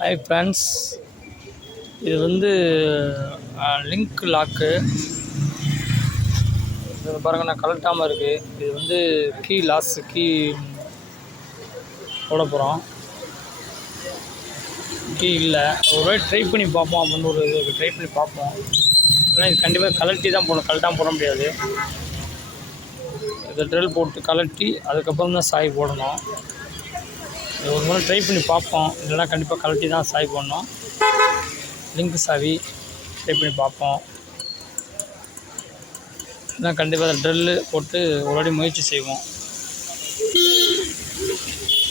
Hi friends, இது வந்து link lock. இது பாருங்கள், நான் கலட்டாமல் இருக்குது. இது வந்து கீ போட போகிறோம். கீ இல்லை, ஒரு வாட்டி ட்ரை பண்ணி பார்ப்போம் அப்படின்னு ஒரு இது ட்ரை பண்ணி பார்ப்போம். ஏன்னா இது கண்டிப்பாக கலட்டி தான் போடணும், கலட்டாமல் போட முடியாது. இதை ட்ரில் போட்டு கலட்டி அதுக்கப்புறம் தான் சாய் போடணும். இது ஒரு முறை ட்ரை பண்ணி பார்ப்போம். இல்லைனா கண்டிப்பாக கலட்டி தான் சாய் போடணும். லிங்க் சாவி ட்ரை பண்ணி பார்ப்போம். இதான் கண்டிப்பாக அதை ட்ரில்லு போட்டு ஒரு வாட்டி முயற்சி செய்வோம்.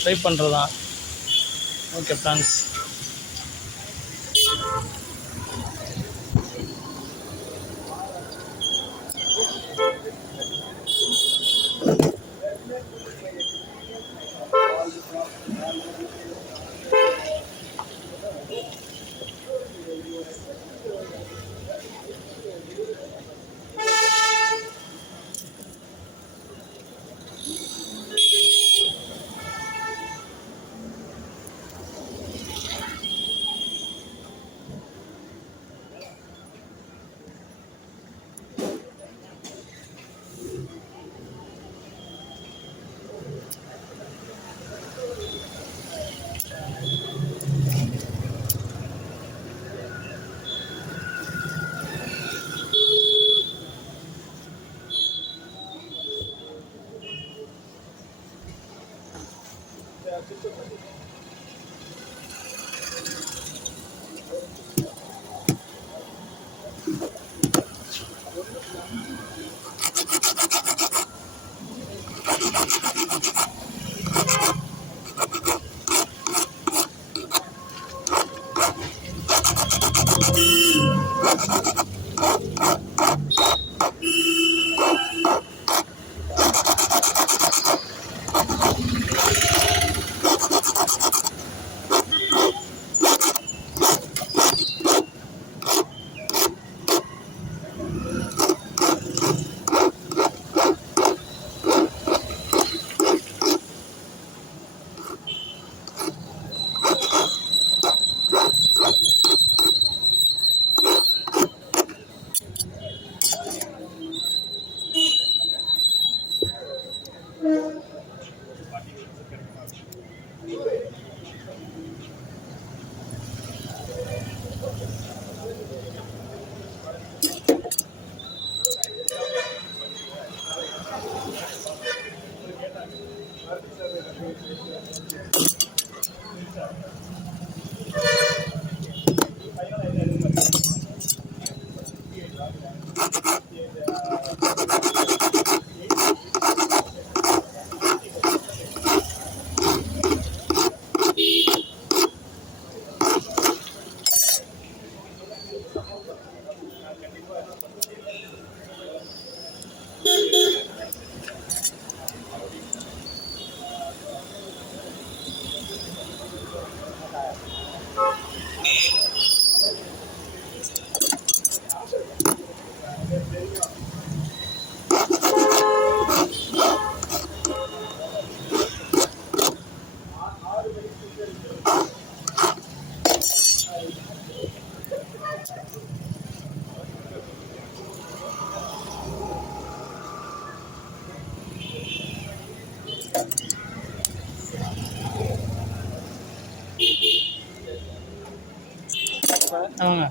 ட்ரை பண்ணுறது தான். Okay friends. ஆமாங்க.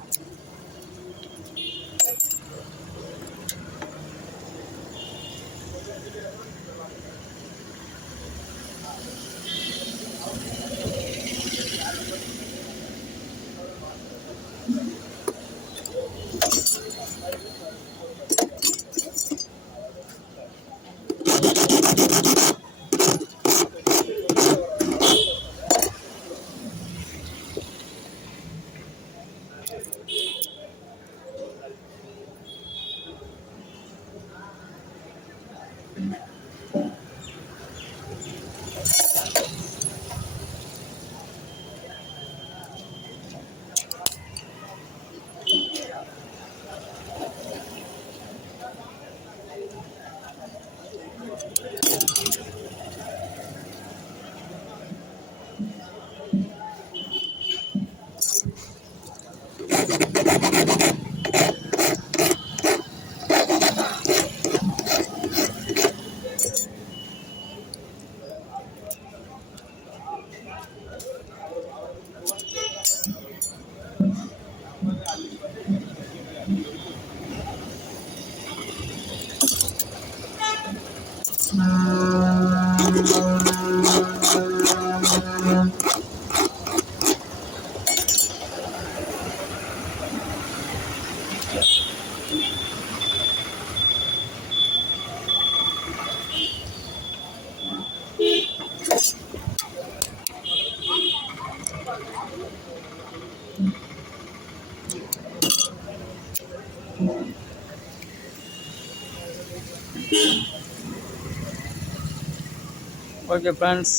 ஓகே ஃப்ரெண்ட்ஸ்,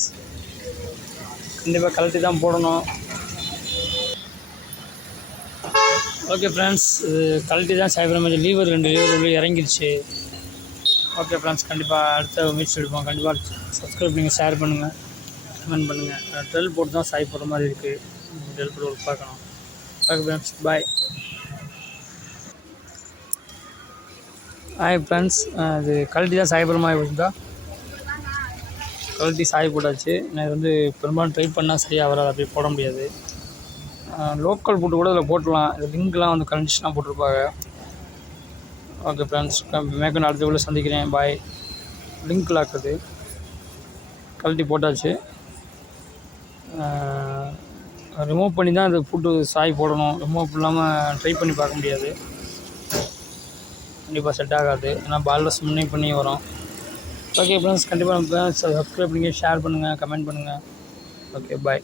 கண்டிப்பாக கழட்டி தான் போடணும். ஓகே ஃப்ரெண்ட்ஸ், இது கழட்டி தான் சாய்க்கிற மாதிரி லீவர் 2 லீவர் உள்ளே இறங்கிடுச்சு. ஓகே ஃப்ரெண்ட்ஸ், கண்டிப்பாக அடுத்த முயற்சி எடுப்போம். கண்டிப்பாக சப்ஸ்கிரைப் பண்ணுங்கள், ஷேர் பண்ணுங்கள், கமெண்ட் பண்ணுங்கள். ட்ரெல் போட்டு தான் சாய் போடுற மாதிரி இருக்குது. ட்ரெல் போட்டு ஒரு பார்க்கணும். ஓகே ஃப்ரெண்ட்ஸ், பாய். ஹாய் ஃப்ரெண்ட்ஸ், அது கழட்டி தான் சாய் போடுற மாதிரி போச்சுதா. கழட்டி சாய் போட்டாச்சு. நான் இது வந்து பெரும்பாலும் ட்ரை பண்ணால் சரியாக வராது, அப்படி போட முடியாது. லோக்கல் போட்டு கூட இதில் போட்டலாம். இது லிங்க்லாம் வந்து கண்டிஷனாக போட்டிருப்பாங்க. ஓகே ஃப்ரெண்ட்ஸ், மேற்கொண்டு அடுத்த வீடியோவில் சந்திக்கிறேன். பாய். லிங்க் லாக்குது, கழட்டி போட்டாச்சு. ரிமூவ் பண்ணி தான் இது போட்டு சாய் போடணும். ரிமூவ் இல்லாமல் ட்ரை பண்ணி பார்க்க முடியாது, கண்டிப்பாக செட் ஆகாது. ஏன்னா பால்லஸ் முன்னே பண்ணி வரும். ஓகே ஃப்ரெண்ட்ஸ், கண்டிப்பாக சப்ஸ்கிரைப் பண்ணுங்கள், ஷேர் பண்ணுங்கள், கமெண்ட் பண்ணுங்கள். ஓகே, பாய்.